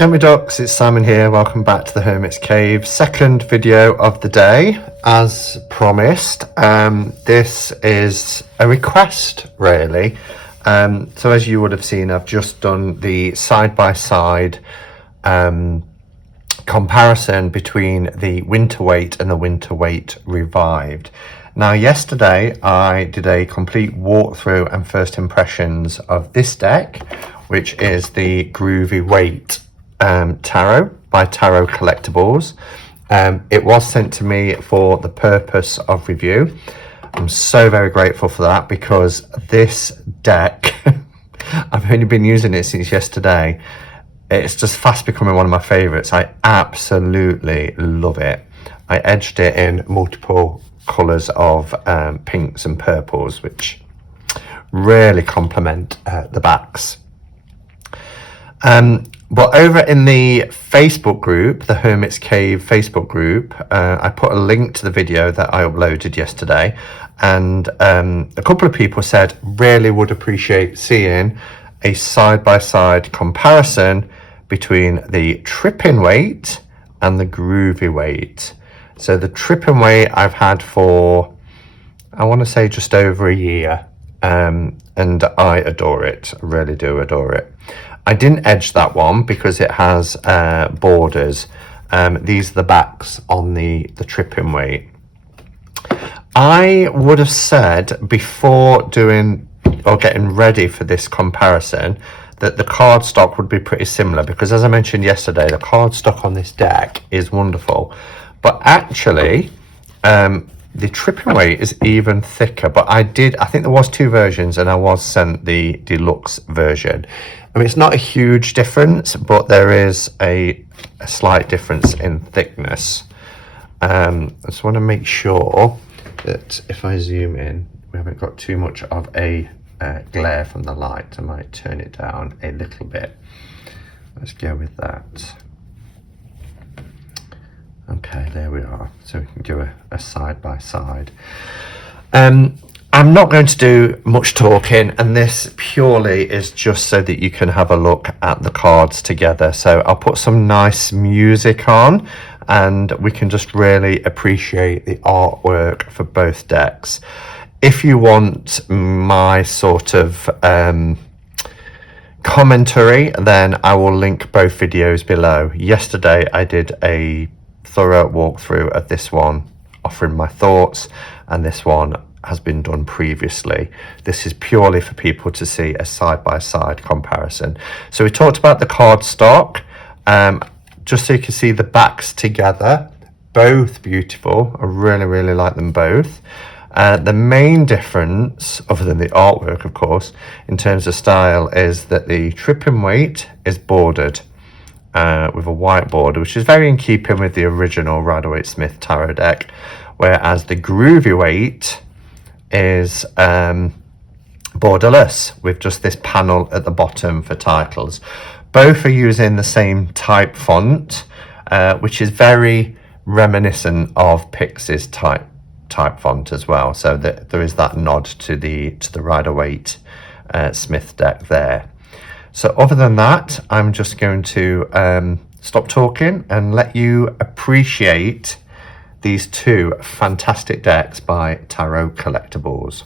Hey ducks, it's Simon here. Welcome back to the Hermit's Cave. Second video of the day, as promised. This is a request, really. So as you would have seen, I've just done the side-by-side comparison between the Winter Waite and the Winter Waite Revived. Now, yesterday I did a complete walkthrough and first impressions of this deck, which is the Groovy Waite Tarot by Tarot Collectibles. It was sent to me for the purpose of review. I'm so very grateful for that, because this deck, I've only been using it since yesterday. It's just fast becoming one of my favorites. I absolutely love it. I edged it in multiple colors of pinks and purples, which really complement the backs. But over in the Facebook group, the Hermit's Cave Facebook group, I put a link to the video that I uploaded yesterday, and a couple of people said really would appreciate seeing a side-by-side comparison between the Trippin Waite and the Groovy Waite. So the Trippin Waite I've had for, I want to say, just over a year, and I adore it. I really do adore it. I didn't edge that one because it has borders. These are the backs on the Trippin Waite. I would have said before doing or getting ready for this comparison that the cardstock would be pretty similar, because as I mentioned yesterday, the cardstock on this deck is wonderful. But actually, the Trippin Waite is even thicker. But I think there was two versions, and I was sent the deluxe version. I mean, it's not a huge difference, but there is a slight difference in thickness. I just want to make sure that if I zoom in, we haven't got too much of a glare from the light. I might turn it down a little bit. Let's go with that. Okay, there we are. So we can do a side by side. I'm not going to do much talking, and this purely is just so that you can have a look at the cards together. So I'll put some nice music on, and we can just really appreciate the artwork for both decks. If you want my sort of commentary, then I will link both videos below. Yesterday I did a thorough walkthrough of this one, offering my thoughts, and this one has been done previously. This is purely for people to see a side-by-side comparison. So we talked about the cardstock, just so you can see the backs together. Both beautiful. I really like them both. The main difference, other than the artwork of course, in terms of style, is that the Trippin Waite is bordered with a white border, which is very in keeping with the original Rider-Waite-Smith tarot deck, whereas the Groovy Waite is borderless with just this panel at the bottom for titles. Both are using the same type font, which is very reminiscent of Pix's type font as well. So there is that nod to the Rider-Waite Smith deck there. So other than that, I'm just going to stop talking and let you appreciate these two fantastic decks by Tarot Collectibles.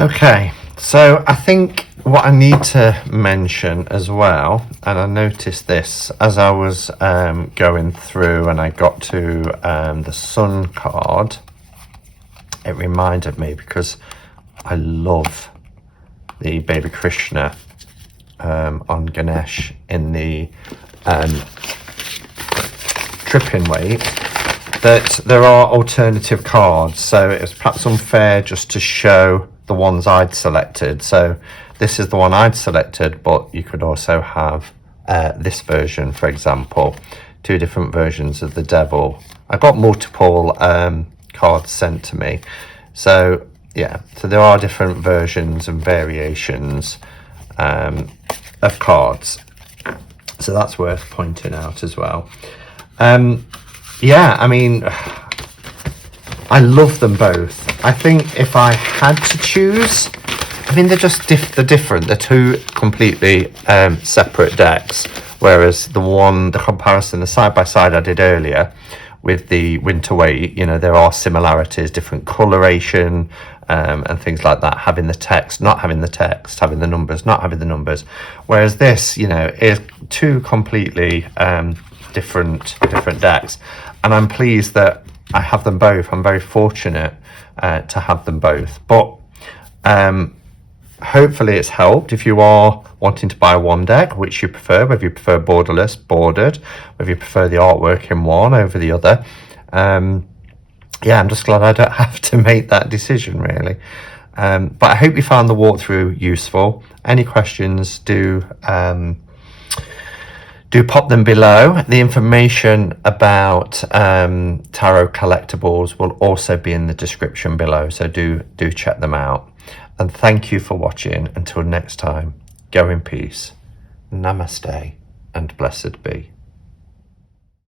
Okay, so I think what I need to mention as well, and I noticed this as I was going through and I got to the Sun card, it reminded me, because I love the Baby Krishna on Ganesh in the Trippin Waite, that there are alternative cards, so it's perhaps unfair just to show the ones I'd selected. So this is the one I'd selected, but you could also have this version, for example, 2 different versions of the devil. I got multiple cards sent to me, so yeah, so there are different versions and variations of cards, so that's worth pointing out as well. Yeah, I mean, I love them both. I think if I had to choose, I mean, they're just they're different. They're 2 completely separate decks. Whereas the comparison, the side by side I did earlier with the Winter Waite, you know, there are similarities, different coloration and things like that. Having the text, not having the text, having the numbers, not having the numbers. Whereas this, you know, is 2 completely different decks, and I'm pleased that I have them both. I'm very fortunate to have them both, but hopefully it's helped. If you are wanting to buy one deck, which you prefer, whether you prefer borderless, bordered, whether you prefer the artwork in one over the other, yeah, I'm just glad I don't have to make that decision, really. But I hope you found the walkthrough useful. Any questions, do pop them below. The information about Tarot Collectibles will also be in the description below, so do check them out. And thank you for watching. Until next time, go in peace. Namaste and blessed be.